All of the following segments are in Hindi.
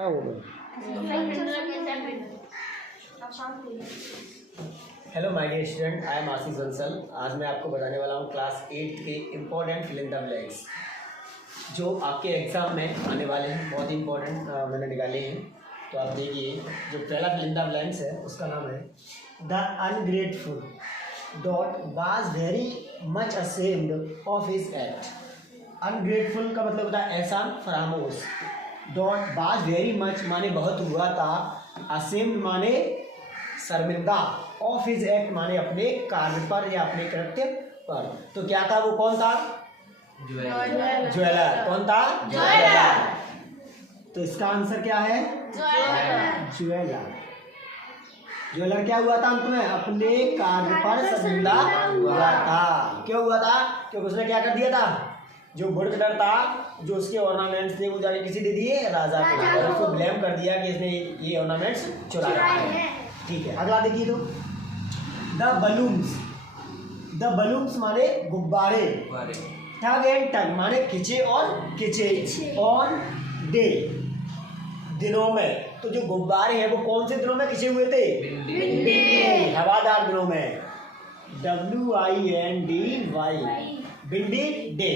Hello my dear student, I am Ashish Bansal. आज मैं आपको बताने वाला हूँ क्लास 8 के important fill in the blanks जो आपके एग्ज़ाम में आने वाले हैं। बहुत इंपॉर्टेंट मैंने निकाले हैं, तो आप देखिए। जो पहला फिल इन द ब्लैंक्स है उसका नाम है the ungrateful dot was very much ashamed of his act. Ungrateful का मतलब होता है एहसान फरामोश। डॉट वाज वेरी मच माने बहुत हुआ था, असेम्ड माने शर्मिंदा, ऑफ हिज एक्ट माने अपने कार्य पर या अपने कृत्य पर। तो क्या था वो? कौन था? ज्वेलर। कौन था? ज्वेलर। तो इसका आंसर क्या है? ज्वेलर। ज्वेलर क्या हुआ था अंत में? अपने कार्य पर शर्मिंदा हुआ था। क्यों हुआ था? क्योंकि उसने क्या कर दिया था? जो वुड कटर था, जो उसके ऑर्नामेंट्स थे, वो जाके किसी दे दिए? राजा को। और उसको ब्लेम कर दिया कि इसने ये ऑर्नामेंट्स चुराया है। ठीक है, अगला देखिए। तो द बलून्स। द बलून्स माने गुब्बारे। टग एंड टग माने खिंचे और खिंचे। ऑन डे दिनों में। तो जो गुब्बारे हैं वो कौन से दिनों में खिंचे हुए थे? बिंदी, हवादार दिनों में। WINDY windy day.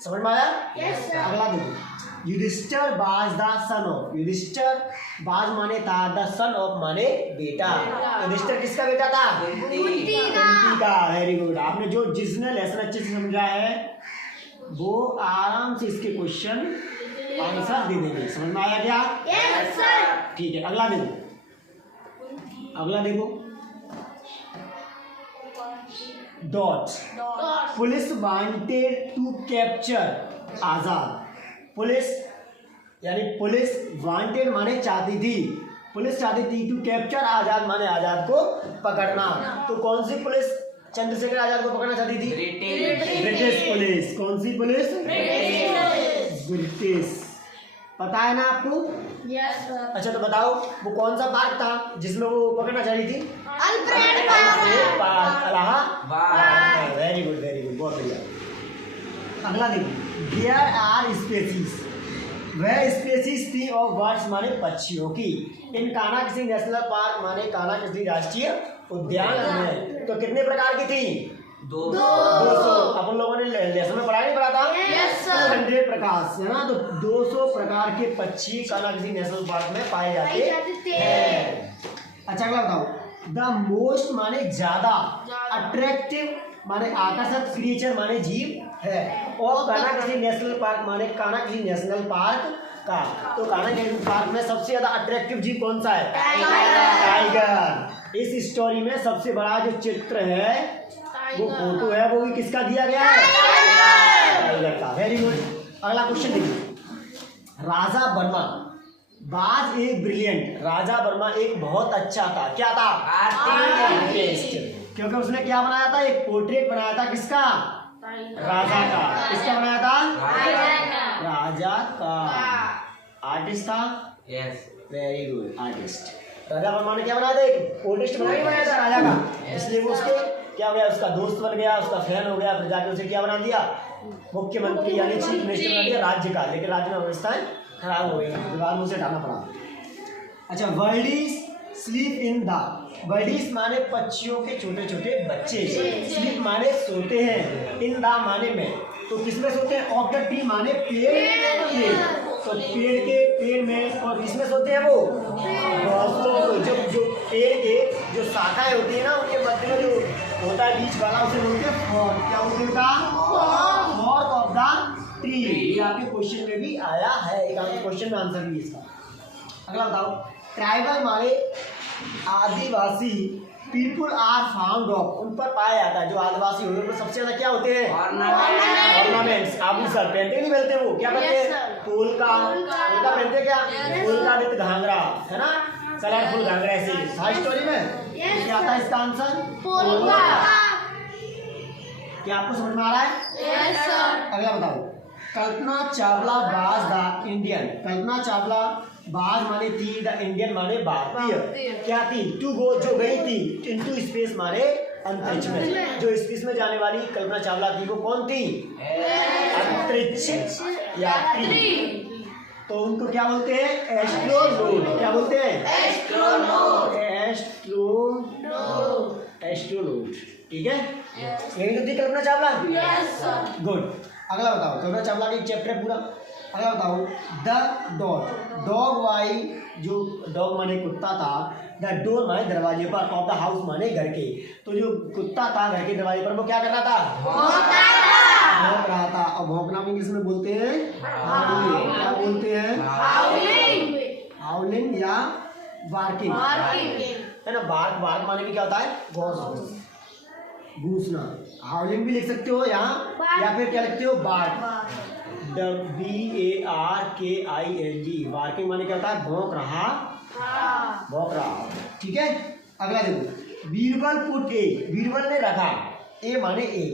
समझ में आया? Yes, sir. अगला देखो। युधिष्ठिर वाज द सन ऑफ। युधिष्ठिर वाज माने था, द सन ऑफ माने बेटा। युधिष्ठिर किसका बेटा था? कुंती का। Very good. आपने जो जिसने लेसन अच्छे से समझा है वो आराम से इसके क्वेश्चन आंसर दे देंगे। समझ में आया क्या? Yes, sir. ठीक है, अगला देखो। अगला देखो। Dot police wanted to capture Azad. Police यानी पुलिस वांटेड माने चाहती थी, पुलिस चाहती थी टू कैप्चर आजाद माने आजाद को पकड़ना। तो कौन सी पुलिस चंद्रशेखर आजाद को पकड़ना चाहती थी? British police. कौन सी पुलिस? ब्रिटिश। पता है ना आपको? Yes, sir. अच्छा, तो बताओ वो कौन सा पार्क था जिसमें वो पकड़ना चाह रही थी? Alfred park, Allahabad. Very good, very good, बहुत बढ़िया। अगला देखो। There are species. वह स्पीसीज थी ऑफ बर्ड्स माने पक्षियों की। इन कान्हा नेशनल पार्क माने कान्हा राष्ट्रीय उद्यान में। तो कितने प्रकार की थी? 200। अपन लोगों ने लेसन में पढ़ा नहीं पढ़ा था? Yes, sir. 200 प्रकार है ना। तो 200 प्रकार के पक्षी कान्हा नेशनल पार्क में पाए जाते हैं। अच्छा, अगला बताओ। द मोस्ट माने ज्यादा, अट्रैक्टिव माने आकर्षक, क्रिएचर माने जीव है। और कान्हा नेशनल पार्क माने कान्हा नेशनल पार्क का। तो कान्हा नेशनल पार्क में सबसे ज्यादा अट्रैक्टिव जीव कौन सा है? टाइगर। इस स्टोरी में सबसे बड़ा जो चित्र है, वो फोटो है, वो भी किसका दिया गया है? टाइगर का। Very good. अगला क्वेश्चन देखिए। राजा वर्मा बाज एक ब्रिलियंट। राजा वर्मा एक बहुत अच्छा था। क्या था? आर्टिस्ट। क्योंकि उसने क्या बनाया था? एक पोर्ट्रेट बनाया था। किसका? राजा का। किसका बनाया था? राजा का। आर्टिस्ट था। Very good, artist. Raja Varma ने क्या बनाया था? एक पोर्ट्रेट बनाया था राजा का। इसलिए वो उसके क्या हो गया? उसका दोस्त बन गया, उसका फैन हो गया। फिर जाके उसे क्या बना दिया? मुख्यमंत्री यानी चीफ मिनिस्टर बना दिया राज्य का। लेकिन राज्य में व्यवस्थाएं खराब हो गई, दीवार में उसे हटाना पड़ा। अच्छा, वर्ल्डीज स्लीप इन द। वर्ल्डीज माने पक्षियों के छोटे छोटे बच्चे। स्लीप माने सोते हैं, इन द माने में। तो किसमें सोते हैं? ऑफ द ट्री माने पेड़ के। तो पेड़ में। और किसमें सोते हैं वो? जो पेड़ के जो शाखाएं होती है ना, उनके मध्य में जो होता है बीच वाला, उसे बोलते हैं फॉर्क। क्या बोलते हैं? Fork of the tree. ये आपके क्वेश्चन में भी आया है, एक आपके क्वेश्चन में आंसर भी इसका। अगला बताओ। ट्राइबल माने आदिवासी। पीपुल आर फाउंड ऑफ, उन पर पाया जाता है। जो आदिवासी होते हैं उन पर सबसे ज्यादा क्या होते हैं? ऑर्नामेंट्स। आभूषण पहनते नहीं पहनते? वो क्या पहनते हैं? फूल का पहनते। क्या? फूल का विद घाघरा, है ना, कलरफुल घाघरा। ऐसे था स्टोरी में। क्या था इसका आंसर? क्या आपको समझ में आ रहा है? Yes, sir. अगला बताओ। Kalpana Chawla was the Indian. Kalpana Chawla बाज माने थी, द इंडियन माने भारतीय। क्या थी? टू गो, जो गई थी। इनटू स्पेस माने अंतरिक्ष में। जो स्पेस में जाने वाली कल्पना चावला थी वो कौन थी? अंतरिक्ष यात्री। तो उनको क्या बोलते हैं? एस्ट्रोनॉट। क्या बोलते हैं? एस्ट्रोनॉट। एस्ट्रोनॉट। ठीक है, यही तो थी Kalpana Chawla. Yes sir. Good. अगला बताओ, कल्पना चावला की चैप्टर है पूरा। अगला बताओ, द डॉग। डॉग वाई, जो डॉग माने कुत्ता था, द डोर माने दरवाजे पर, ऑफ द हाउस माने घर के। तो जो कुत्ता था घर के दरवाजे पर वो क्या कर रहा था? भौंक रहा था। और भौंकना में इंग्लिश में बोलते हैं हाउलिंग। क्या बोलते हैं? हाउलिंग या बार्किंग, है ना। बार्क, बार्क माने भी क्या होता है? गूंजना। हाउलिंग भी लिख सकते हो यहाँ, या फिर क्या लिखते हो? बार्क। BARKING। बार्किंग माने क्या होता है? भौंक रहा, भौंक रहा। ठीक है, अगला देखो, बीरबल पुट ए। बीरबल ने रखा, ए माने ए,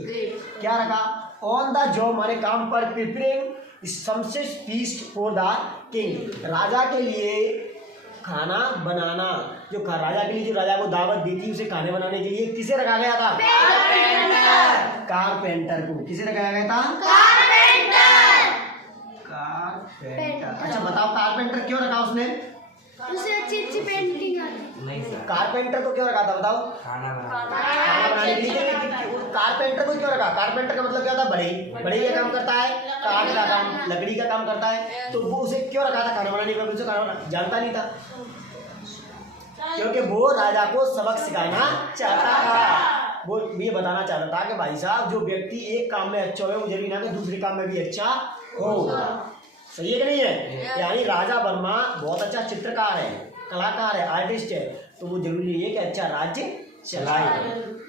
क्या रखा? ऑन द जॉब माने काम पर, preparing sumptuous feast for the king. राजा के लिए खाना बनाना। जो राजा के लिए, जो राजा को दावत दी थी, उसे खाने बनाने के लिए किसे रखा गया था? कारपेंटर को। किसे रखा गया था? कारपेंटर। अच्छा बताओ, कारपेंटर क्यों रखा उसने? उसे अच्छी अच्छी पेंटिंग आती। नहीं सर, कारपेंटर को क्यों रखा था बताओ? खाना खाना बनाने के लिए। कारपेंटर को क्यों रखा? कारपेंटर का मतलब क्या होता है? बढ़ई। बढ़ई का काम करता है, काठ का काम, लकड़ी का काम करता है। तो वो उसे क्यों रखा था खाना बनाने के? उसे खाना जानता नहीं था, क्योंकि वो राजा को सबक सिखाना चाहता था। वो ये बताना चाहता था कि भाई साहब, जो व्यक्ति एक काम में अच्छा हो, वो जरूरी ना कि दूसरे काम में भी अच्छा हो। सही है कि नहीं है? यानी राजा वर्मा बहुत अच्छा चित्रकार है, कलाकार है, आर्टिस्ट है, तो वो जरूरी नहीं है कि अच्छा राज्य चलाए।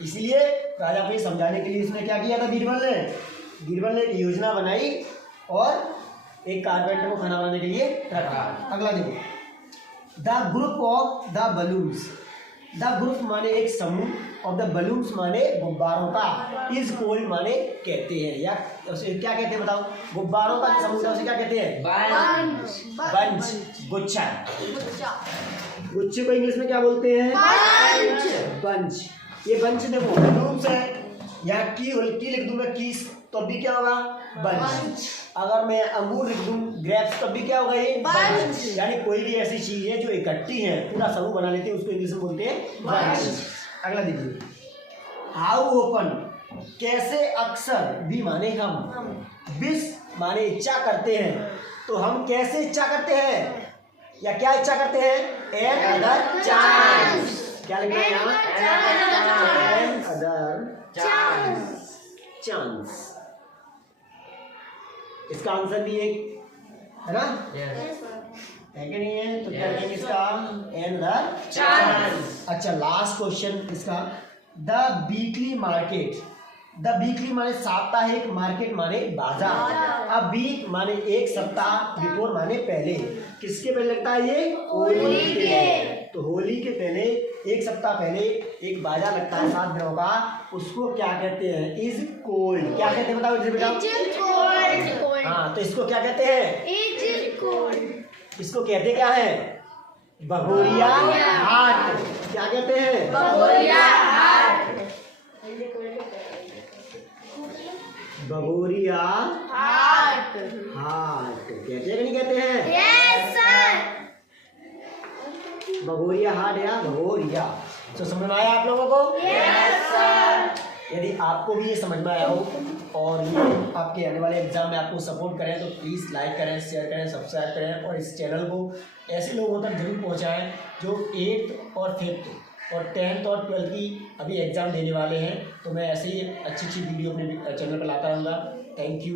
इसलिए राजा को ये समझाने के लिए इसने क्या किया था? बीरबल ने एक योजना बनाई और एक कारपेंटर को खाना बनाने के लिए रखा। अगला देखो, the group of the balloons. The group माने एक समूह, ऑफ द बलून्स माने गुब्बारों का, इज कॉल्ड माने कहते हैं, या उसे क्या कहते हैं बताओ? गुब्बारों का समूह था, उसे क्या कहते हैं? बंच, गुच्छा। गुच्छे को इंग्लिश में क्या बोलते हैं? बंच। ये बंच देखो, बलून्स है, यहाँ की लिख दूंगा, कीस, तो अभी क्या होगा? बंच। अगर मैं अंगूर लिख दूं, ग्रेप्स, तब भी क्या होगा? ये बंच। यानी कोई भी ऐसी चीज है जो इकट्ठी है, पूरा समूह बना लेते हैं, उसको इंग्लिश में बोलते हैं बंच। अगला देखिए, हाउ ओपन, कैसे अक्सर, भी माने हम, विश माने इच्छा करते हैं। तो हम कैसे इच्छा करते हैं, या क्या इच्छा करते हैं? Another chance. क्या लिखना है यहाँ? Another chance. इसका आंसर भी एक है ना? है कि नहीं है? तो क्या कहेंगे इसका? An the chance. अच्छा, लास्ट क्वेश्चन इसका, the weekly market. The weekly माने साप्ताहिक, मार्केट माने बाजार। अब वीक माने एक सप्ताह, बिफोर माने पहले। किसके पहले लगता है ये? होली के। तो होली के पहले एक सप्ताह पहले एक बाजार लगता है 7 दिनों का, उसको क्या कहते हैं? Is cold. क्या कहते हैं बताओ इसे बेटा? हाँ, तो इसको क्या कहते हैं? इसको कहते क्या है? भगोरिया हाट। क्या कहते हैं? भगोरिया हाट। भगोरिया हाट कहते हैं कि नहीं कहते हैं? Yes sir. भगोरिया हाट या भगोरिया। तो समझ में आया आप लोगों को? Yes sir. यदि आपको भी ये समझ में आया हो और ये आपके आने वाले एग्जाम में आपको सपोर्ट करें, तो प्लीज़ लाइक करें, शेयर करें, सब्सक्राइब करें, और इस चैनल को ऐसे लोगों तक जरूर पहुंचाएं जो 8th और 5th और 10th और 12th की अभी एग्ज़ाम देने वाले हैं। तो मैं ऐसे ही अच्छी वीडियो अपने चैनल पर लाता रहूँगा। Thank you.